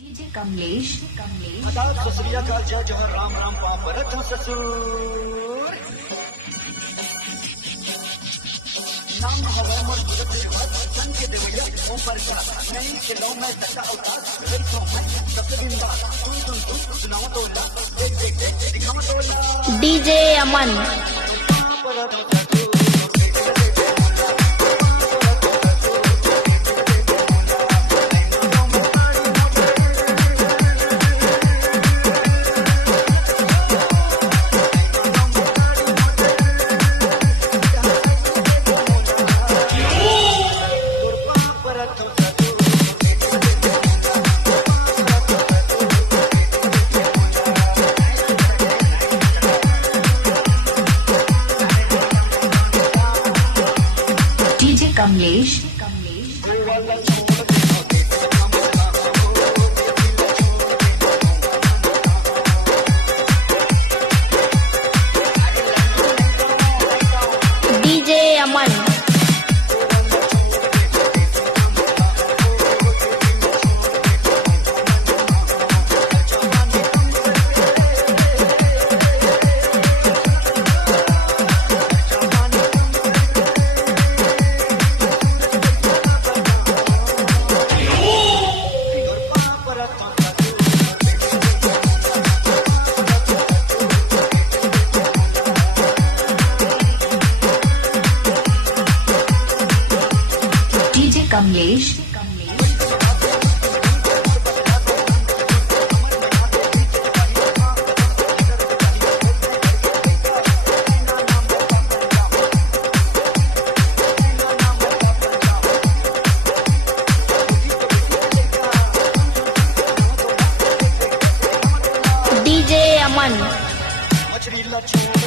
डीजे कमलेश आदाब ससुरिया का जय जवाहर राम राम पाप भरत ससुर नाम हवा मर भगत शिवत सन के देवैया ऊपर का नहीं चलो मैं सका अवतार फिर तो मैं सबसे बिंदा तुम सुनाओ तो ला देख दिखाओ तो ला डीजे अमन डीजे कमलेश डीजे अमन डीजे कमलेश डीजे अमन मछली ला छोड़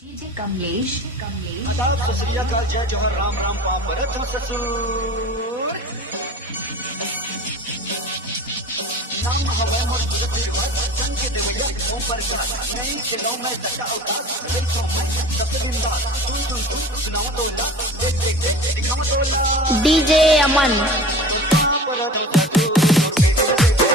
डीजे कमलेश आदाब ससुरिया का जय जवाहर राम राम पाप भरत ससुर नाम हवा मर भगत शिवत सन के देवैया ऊपर का नहीं चलो मैं सका अवतार फिर तो मैं सबसे बिंदा तुम सुनाओ तो ला देख दिखाओ तो ला डीजे अमन भरत